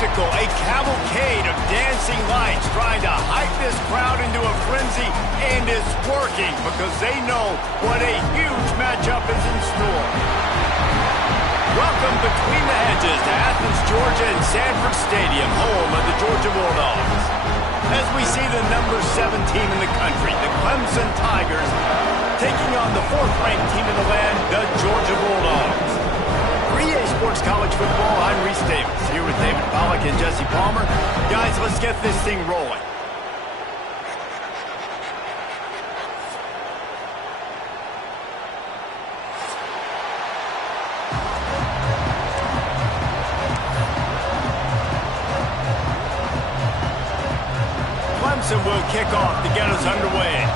spectacle, a cavalcade of dancing lights trying to hype this crowd into a frenzy, and it's working because they know what a huge matchup is in store. Welcome between the hedges to Athens, Georgia and Sanford Stadium, home of the Georgia Bulldogs. As we see the number 7 team in the country, the Clemson Tigers, taking on the 4th-ranked team in the land, the Georgia Bulldogs. For EA Sports College Football, I'm Reese Davis, here with David Pollack and Jesse Palmer. Guys, let's get this thing rolling. Clemson will kick off to get us underway.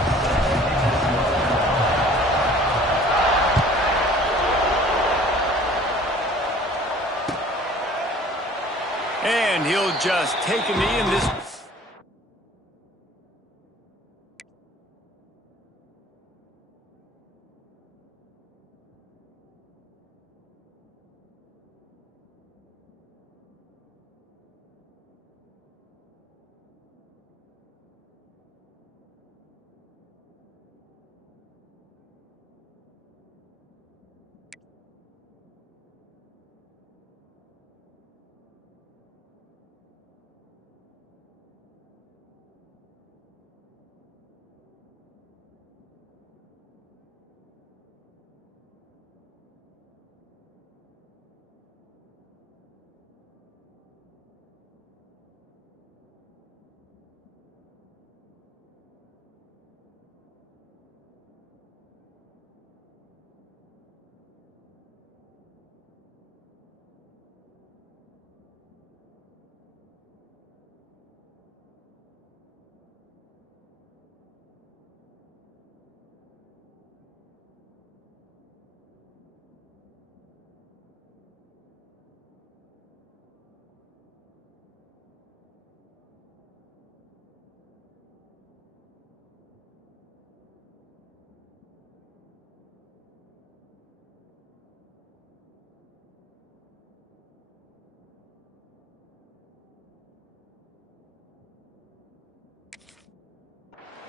And he'll just take a knee in this.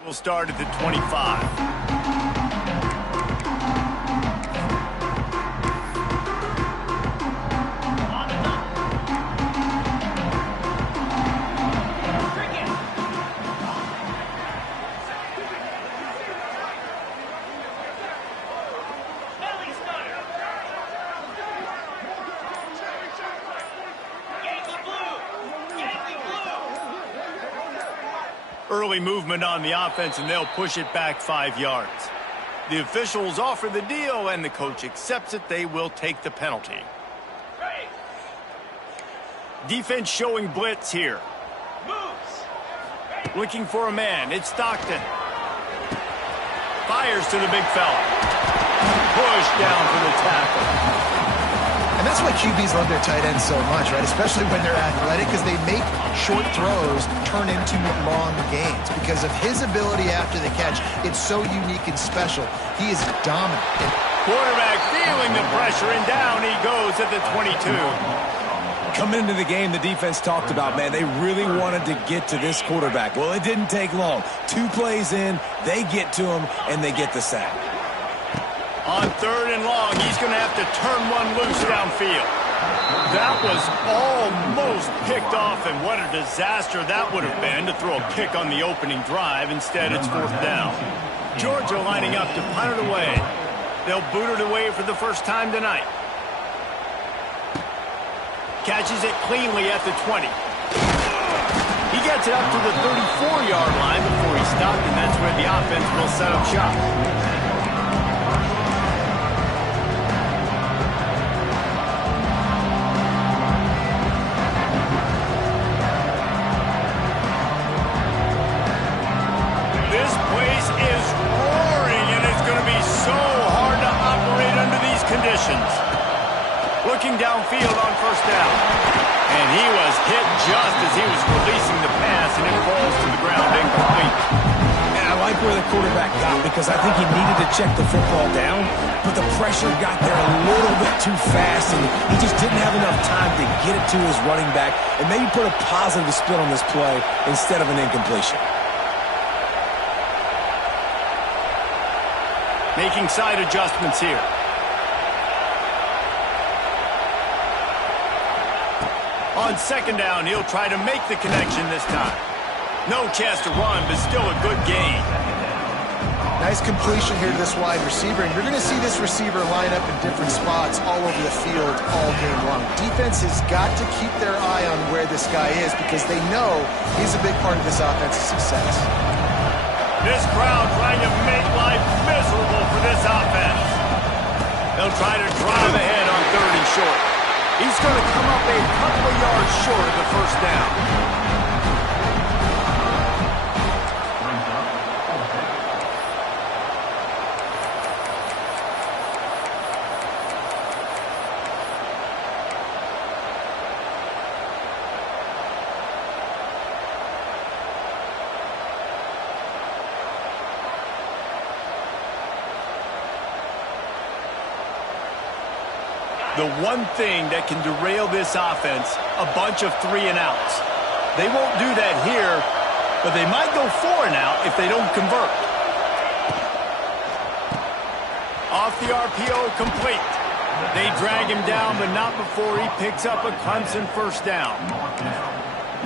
We'll start at the 25. Early movement on the offense, and they'll push it back 5 yards. The officials offer the deal, and the coach accepts it. They will take the penalty. Defense showing blitz here. Looking for a man. It's Stockton. Fires to the big fella. Push down for the tackle. And that's why QBs love their tight ends so much, right? Especially when they're athletic, because they make short throws turn into long gains. Because of his ability after the catch, it's so unique and special. He is dominant. Quarterback feeling the pressure, and down he goes at the 22. Coming into the game, the defense talked about, man, they really wanted to get to this quarterback. Well, it didn't take long. 2 plays in, they get to him, and they get the sack. On 3rd and long, he's going to have to turn one loose downfield. That was almost picked off, and what a disaster that would have been to throw a pick on the opening drive. Instead, it's 4th down. Georgia lining up to punt it away. They'll boot it away for the first time tonight. Catches it cleanly at the 20. He gets it up to the 34-yard line before he stopped, and that's where the offense will set up shop. This place is roaring, and it's going to be so hard to operate under these conditions. Looking downfield on 1st down. And he was hit just as he was releasing the pass, and it falls to the ground incomplete. And I like where the quarterback got because I think he needed to check the football down, but the pressure got there a little bit too fast, and he just didn't have enough time to get it to his running back and maybe put a positive spin on this play instead of an incompletion. Making side adjustments here. On second down, he'll try to make the connection this time. No chance to run, but still a good gain. Nice completion here to this wide receiver, and you're going to see this receiver line up in different spots all over the field all game long. Defense has got to keep their eye on where this guy is because they know he's a big part of this offense's success. This crowd trying to make life miserable for this offense. They'll try to drive ahead on 3rd and short. He's going to come up a couple of yards short of the first down. The one thing that can derail this offense, a bunch of 3 and outs. They won't do that here, but they might go 4 and out if they don't convert. Off the RPO, complete. They drag him down, but not before he picks up a Clemson first down.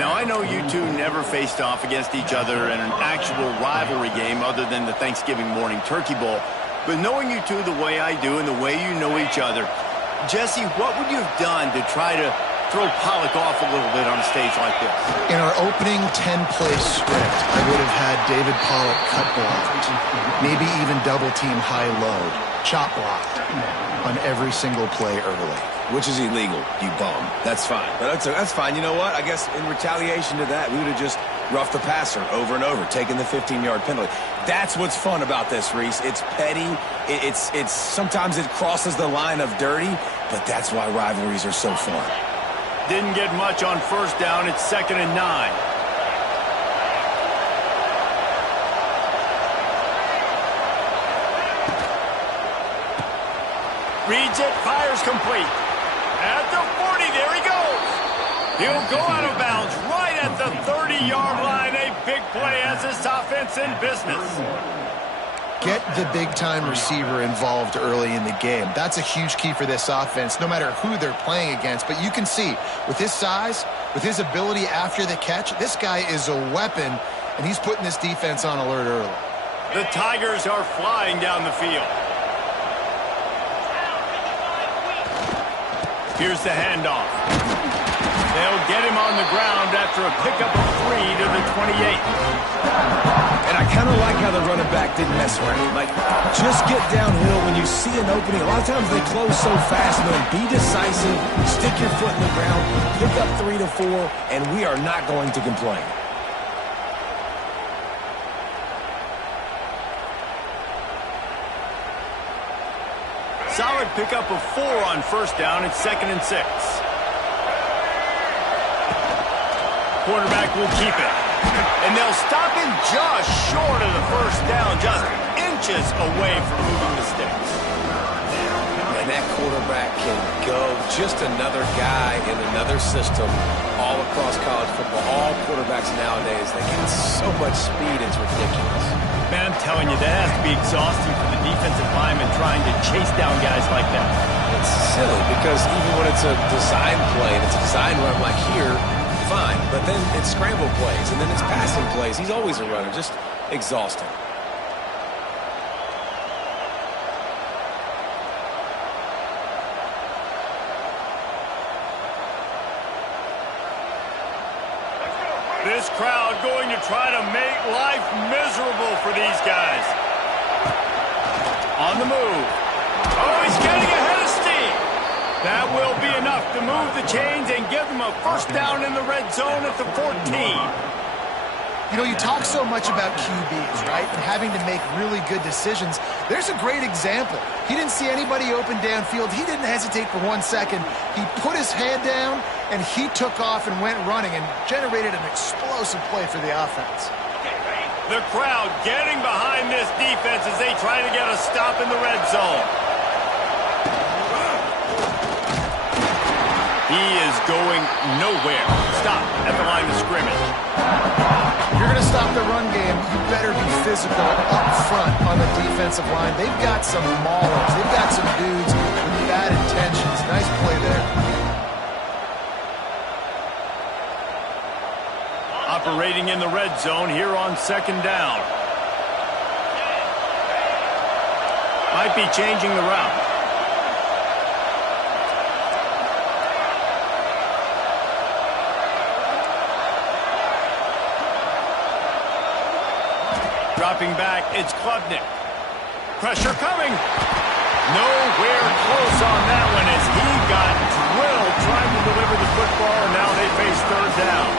Now, I know you two never faced off against each other in an actual rivalry game other than the Thanksgiving morning Turkey Bowl, but knowing you two the way I do and the way you know each other, Jesse, what would you have done to try to throw Pollock off a little bit on a stage like this? In our opening 10-play script, I would have had David Pollock cut blocked, maybe even double-team high-load, chop blocked on every single play early. Which is illegal, you bum. That's fine. But that's fine. You know what? I guess in retaliation to that, we would have just roughed the passer over and over, taking the 15-yard penalty. That's what's fun about this, Reese. It's petty. It's sometimes it crosses the line of dirty, but that's why rivalries are so fun. Didn't get much on first down. It's 2nd and 9. Reads it, fires complete. At the 40, there he goes. He'll go out of bounds right at the 30-yard line. A big play as this offense in business. Get the big-time receiver involved early in the game. That's a huge key for this offense, no matter who they're playing against. But you can see, with his size, with his ability after the catch, this guy is a weapon, and he's putting this defense on alert early. The Tigers are flying down the field. Here's the handoff. They'll get him on the ground after a pickup of 3 to the 28. And I kind of like how the running back didn't mess around. Like, just get downhill when you see an opening. A lot of times they close so fast, man. Be decisive, stick your foot in the ground, pick up 3 to 4, and we are not going to complain. Solid pickup of 4 on first down. It's 2nd and 6. Quarterback will keep it. And they'll stop him just short of the first down, just inches away from moving the sticks. And that quarterback can go, just another guy in another system all across college football. All quarterbacks nowadays, they got so much speed, it's ridiculous. Man, I'm telling you, that has to be exhausting for the defensive lineman trying to chase down guys like that. It's silly because even when it's a design play and it's a design run like here, fine. But then it's scramble plays and then it's passing plays. He's always a runner, just exhausting. This crowd going to try to make life miserable for these guys. On the move. Oh, he's getting ahead of steam. That will be enough to move the chains and give them a first down in the red zone at the 14. You know, you talk so much about QBs, right, and having to make really good decisions. There's a great example. He didn't see anybody open downfield. He didn't hesitate for 1 second. He put his head down, and he took off and went running and generated an explosive play for the offense. The crowd getting behind this defense as they try to get a stop in the red zone. He is going nowhere. Stop at the line of scrimmage. If you're going to stop the run game, you better be physical up front on the defensive line. They've got some maulers. They've got some dudes with bad intentions. Nice play there. Operating in the red zone here on second down. Might be changing the route. Dropping back, it's Klubnik. Pressure coming. Nowhere close on that one as he got drilled trying to deliver the football, and now they face third down.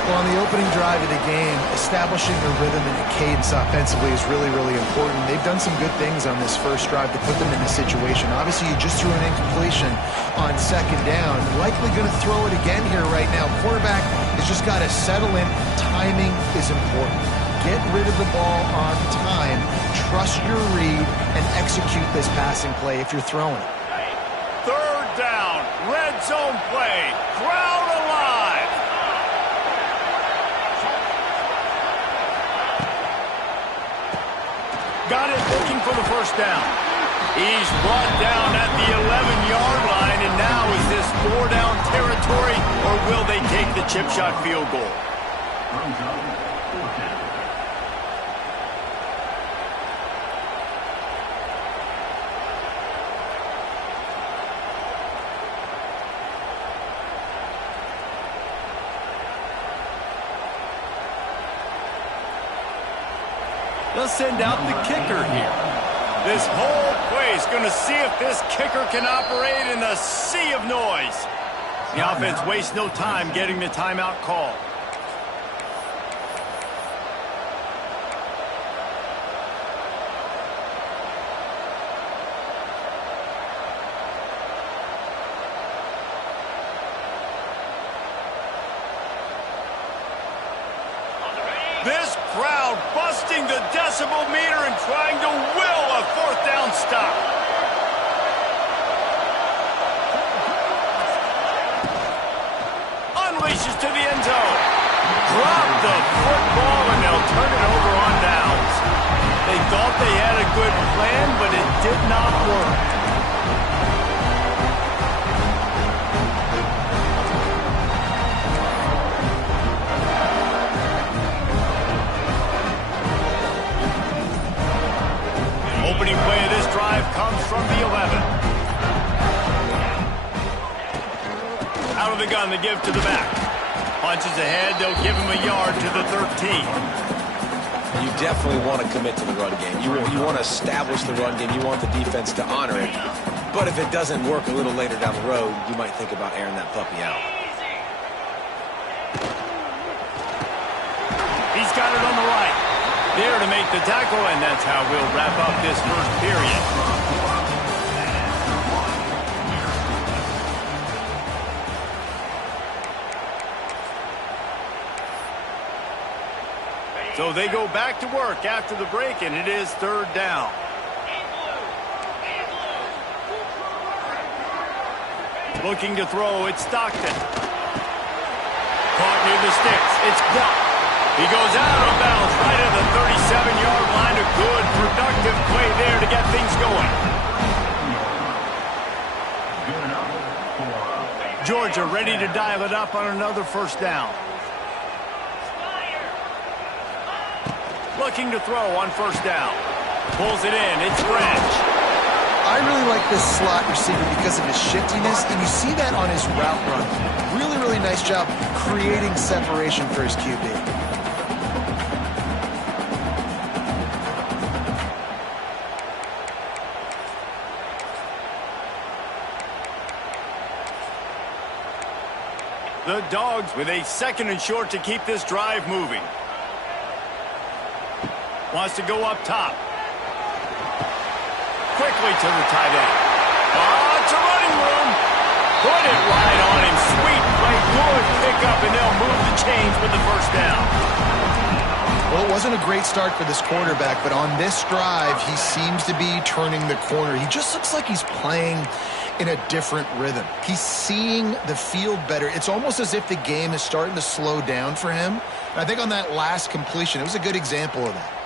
Well, on the opening drive of the game, establishing the rhythm and the cadence offensively is really, really important. They've done some good things on this first drive to put them in this situation. Obviously, you just threw an incompletion on second down. Likely going to throw it again here right now. Quarterback has just got to settle in. Timing is important. Get rid of the ball on time, trust your read, and execute this passing play if you're throwing it. Third down, red zone play, crowd alive. Got it looking for the first down. He's brought down at the 11-yard line, and now is this 4-down territory, or will they take the chip shot field goal? They'll send out the kicker here. This whole play is going to see if this kicker can operate in a sea of noise. The offense wastes no time getting the timeout call. This crowd busting the decibel meter and trying to will a fourth down stop. Unleashes to the end zone. Drop the football and they'll turn it over on downs. They thought they had a good plan, but it did not work. Opening play of this drive comes from the 11. Out of the gun, they give to the back. Punches ahead, they'll give him a yard to the 13. You definitely want to commit to the run game. You want to establish the run game. You want the defense to honor it. But if it doesn't work a little later down the road, you might think about airing that puppy out. He's got it on the right. There to make the tackle, and that's how we'll wrap up this first period. So they go back to work after the break, and it is third down. Looking to throw, it's Stockton. Caught near the sticks, it's blocked. He goes out of bounds right at the 37-yard line. A good, productive play there to get things going. Georgia ready to dial it up on another first down. Looking to throw on first down. Pulls it in, it's Branch. I really like this slot receiver because of his shiftiness, and you see that on his route run. Really, really nice job creating separation for his QB. The Dogs with a second and short to keep this drive moving. Wants to go up top. Quickly to the tight end. Oh, it's a running room. Put it right on him. Sweet play. Good pickup, and they'll move the chains with the first down. Well, it wasn't a great start for this quarterback, but on this drive, he seems to be turning the corner. He just looks like he's playing in a different rhythm. He's seeing the field better. It's almost as if the game is starting to slow down for him. And I think on that last completion, it was a good example of that.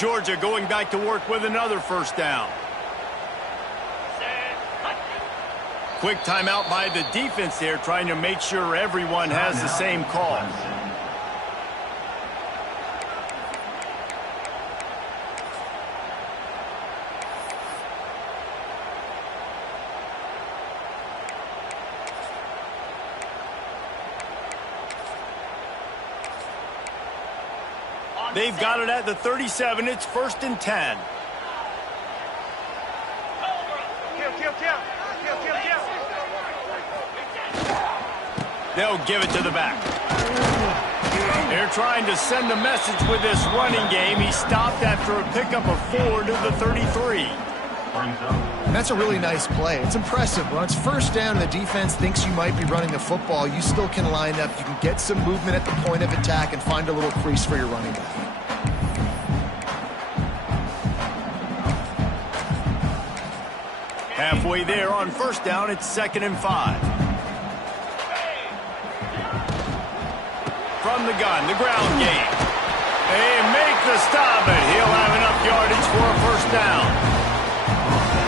Georgia going back to work with another first down. Quick timeout by the defense there, trying to make sure everyone has the same call. They've got it at the 37. It's 1st and 10. They'll give it to the back. They're trying to send a message with this running game. He stopped after a pickup of 4 to the 33. And that's a really nice play. It's impressive. When it's first down and the defense thinks you might be running the football, you still can line up. You can get some movement at the point of attack and find a little crease for your running back. Halfway there on first down, it's 2nd and 5. From the gun, the ground game. They make the stop, and he'll have enough yardage for a first down.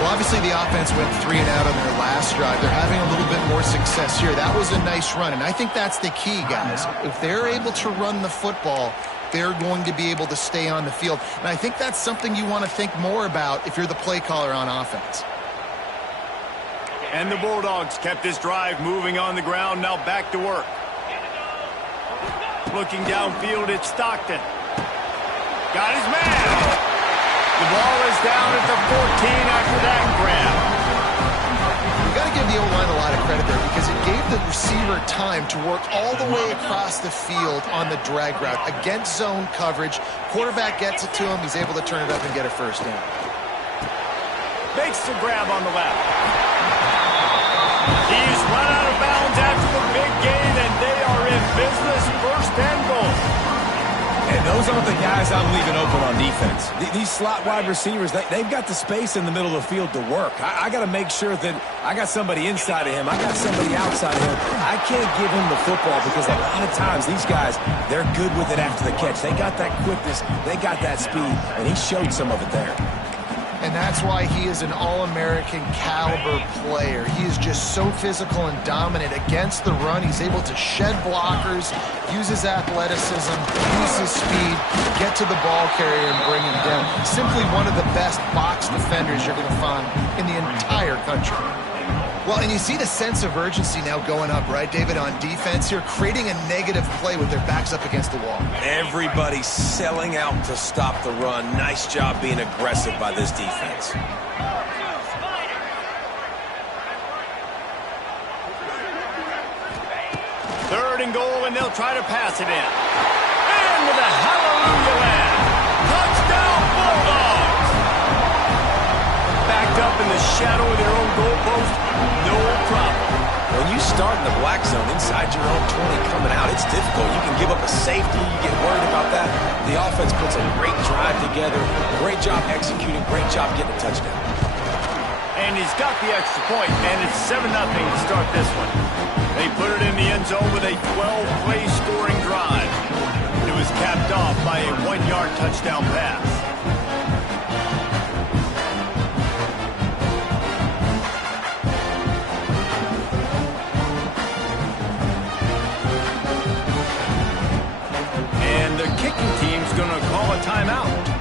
Well, obviously the offense went 3 and out on their last drive. They're having a little bit more success here. That was a nice run, and I think that's the key, guys. If they're able to run the football, they're going to be able to stay on the field. And I think that's something you want to think more about if you're the play caller on offense. And the Bulldogs kept this drive moving on the ground, now back to work. Looking downfield, it's Stockton. Got his man. The ball is down at the 14 after that grab. You've got to give the O-line a lot of credit there because it gave the receiver time to work all the way across the field on the drag route against zone coverage. Quarterback gets it to him. He's able to turn it up and get a first down. Makes the grab on the left. He's run out of bounds after the big gain, and they are in business. 1st and goal. And those aren't the guys I'm leaving open on defense. These slot wide receivers, they've got the space in the middle of the field to work. I got to make sure that I got somebody inside of him. I got somebody outside of him. I can't give him the football because a lot of times these guys, they're good with it after the catch. They got that quickness. They got that speed, and he showed some of it there. And that's why he is an All-American caliber player. He is just so physical and dominant against the run. He's able to shed blockers, use his athleticism, use his speed, get to the ball carrier and bring him down. Simply one of the best box defenders you're going to find in the entire country. Well, and you see the sense of urgency now going up, right, David, on defense here, creating a negative play with their backs up against the wall. Everybody's selling out to stop the run. Nice job being aggressive by this defense. 3rd and goal, and they'll try to pass it in. And with a hallelujah land. Touchdown, Bulldogs! Backed up in the shadow of their own goalpost, no problem. When you start in the black zone inside your own 20 coming out, it's difficult. You can give up a safety. You get worried about that. The offense puts a great drive together. Great job executing. Great job getting a touchdown. And he's got the extra point, and it's 7-0 to start this one. They put it in the end zone with a 12-play scoring drive. It was capped off by a 1-yard touchdown pass. And the kicking team's going to call a timeout.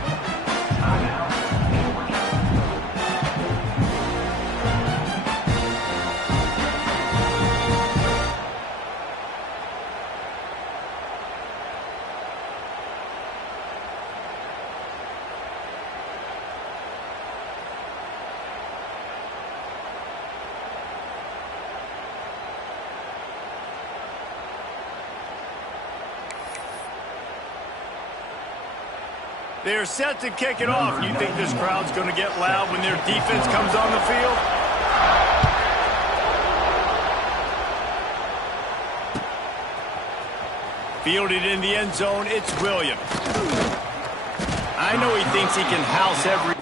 They're set to kick it off. You think this crowd's going to get loud when their defense comes on the field? Fielded in the end zone, it's Williams. I know he thinks he can house every...